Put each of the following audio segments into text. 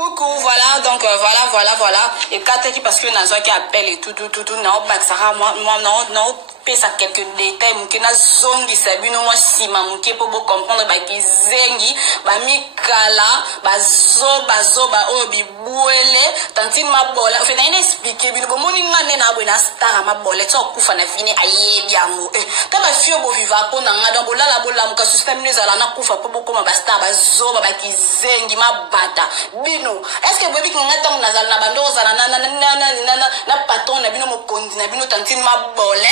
Coucou, voilà, donc voilà. Et quand tu parce que Nazwa qui appelle et tout, non, Baksara, moi, non, pesa quelques détails, mukena zongi sabino moi sima muke pour comprendre ba kizengi, ba mikala, ba zoba obi buele, tantine ma bola. En fait, n'a expliqué, bino moni ngane na bwana star ma bola, tu okufa na fini aye biango. Ta ba fio bo viva po na ngada bola la bola muka système les ala na kufa po boko ma star ba zoba ba kizengi ma bata. Bino, est-ce que bobi ngata ngazala na bando zala na patron na bino mo kondi na bino tantine ma bola.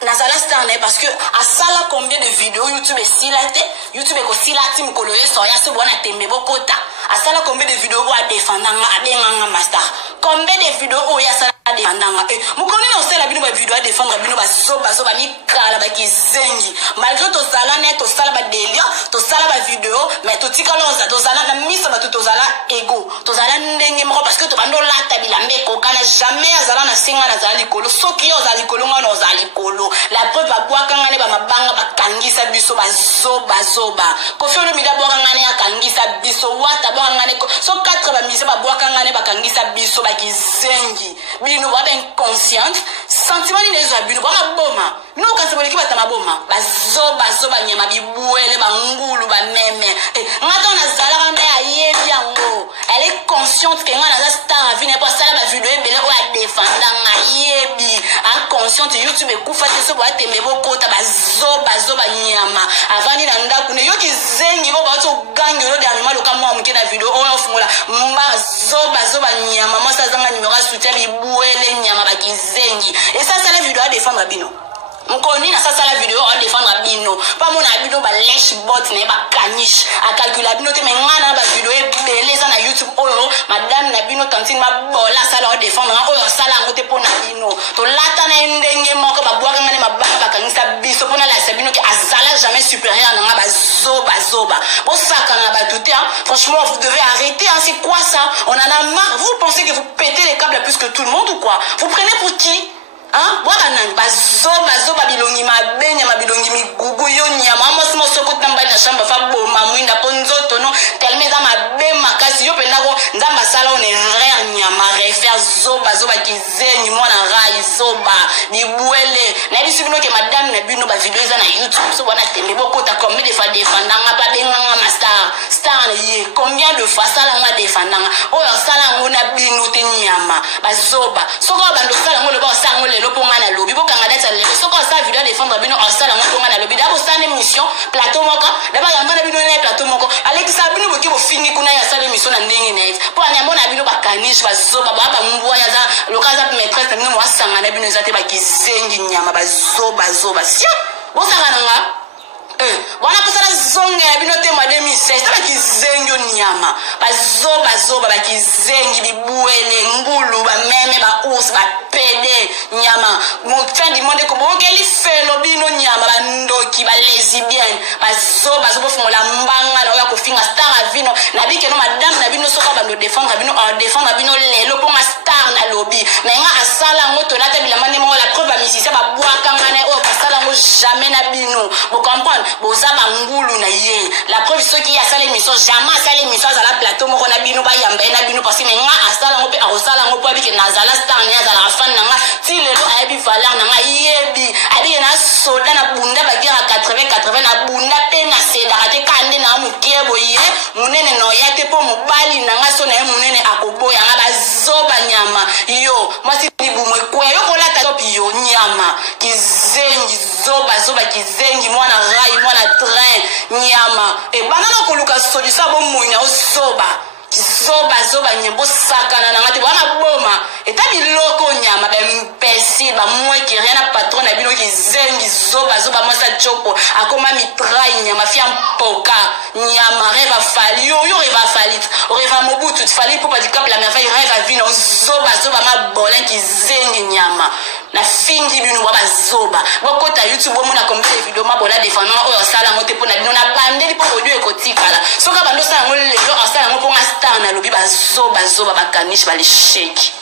Nazala star parce que à ça là combien de vidéos YouTube est silaté YouTube est aussi là team coloré soya se bona tembe bokota à ça là combien de vidéos à défendre à master combien de vidéos où ya ça défendre mon connait on sait la vidéo vidéo à défendre bino ba zoba mi kala ba kizengi malgré to sala net to sala ba délire to sala ba vidéo mais to tikaloza to sala na misa ba to sala ego to sala ndenge moko parce que to bando la tabila mbeko kana jamais azala na singa na zali kolo soki yo zali kolo ngana zali kolo. La preuve va boire quand on est bamabanga bakangisa biso bazoba kofi ole mida boire ngane akangisa biso wata boire ngane so 4 ba mise ba boire quand on est bakangisa biso bakizengi bino ba inconscient sentiment ni nezo bino ba maboma bino kasebole ki bata maboma bazoba nyama bibuele bangulu ba meme ngata on azala kanda ayebi yango elle est consciente que ngana za star vient pas ça la vidéo ebele o a défendre ngayebi inconsciente YouTube ekufa so ba tembe bokota bazoba nyama avani na ndaku ne yoki zengi bo ba to gangi lo de animal ka mwa muke na video o fungola zoba nyama mo sa zanga numéro soutien bibuele nyama ba kizengi et ça la vidéo à défendre bino mkoni na sasa la vidéo à défendre bino pas mon abino ba lèche bot ne ba kanish a calculer bino te mengana ba vidéo ebele za na YouTube oyo madame na bino tantine ma bola sala défendre oyo sala ngote pona bino to lata na ndenge moko ba boaka ngane mabaka ba kanisa biso pona la sabino ki azala jamais supérieur na ba zoba bon saka na ba douter franchement vous devez arrêter c'est quoi ça on en a marre vous pensez que vous pétez les câbles plus que tout le monde ou quoi vous prenez pour qui hein voilà nani bazoba bilongi mabenya mabilongi migugu yo nyama amosi mosoko tamba na shamba fa boma mwinda ponzoto no tellement za mabema kasi yo pendako nzamba sala on est vrai nyama refaire zoba kizenyi mwana rai zoba bibuele na biso bino ke madame na bino ba vidéo za na YouTube so wana tele bokota combien de fois défendanga pa benganga master star ye combien de fois sala nga défendanga oyo sala ngona bino te nyama bazoba soko bando sala ngolo ba sala ngolo le ponga na lobi bokanga data le soko sa vidéo défendre bino osala ngo ponga na lobi dabo sa émission plateau moko daba yamba na bino na plateau moko aleki sa bino boki bo fingi kuna ya sala émission na ndenge net po anyamo na bino bakanish bazoba ba mbwa ya za lokaza maîtresse bino mo asanga na bino zate ba kizengi nyama bazoba sia bosanga nga wana pasala zonga ya bino te mwa 2016 taba kizengi nyama bazoba bakizengi bibuele ngulu ba meme ba urs ba pede nyama mo fin du monde ko bokeli felo bino nyama bandoki ba lesbienne bazoba fungola mbanga na ya ko finga star vino na bike no madame na bino soka ba défendre bino lelo ponga star na lobby mais nga asala ngoto na te bilamane mo la preuve ba misisa ba boaka ngane o basala ngo jamais na bino vous comprenez boza bangulu na ye la preuve ce qui a ça l'émission jamais ça l'émission à la plateau moko na bino ba yamba na bino parce que nga asala ngo pe asala ngo po bike nazala star ni azala fan na nga ti lelo ayebi valeur na nga yebi abi na soda na bunda ba guerre 80 na bunda pe na seda ate kande na mukiebo ye munene no yate po mobali na nga so na munene akoboya nga bazoba nyama yo mwasi ni bumwe kwa yo kolata top yo nyama kizengi zoba kizengi mwana rai mwana train nyama e banana koluka solution bo munya zoba nyembo sakana na ngati bana boma eta biloko nyama ba mpesi ba mwe ki rien na patron na bino kizengi zoba mwasa choko akoma mitrai nyama fia mpoka nyama reva fali yo reva falit reva mobutu fali pour pas du cap la merveille reva vino zoba ma bolin kizengi nyama na fingi bino ba zoba bokota YouTube bomona combien de vidéos ma bola défendant oyo sala ngote pona bino na bandeli po audio ekotikala soka bando sala ngolo lelo asala ngo ponga star na lobi bazoba bakanish bale shake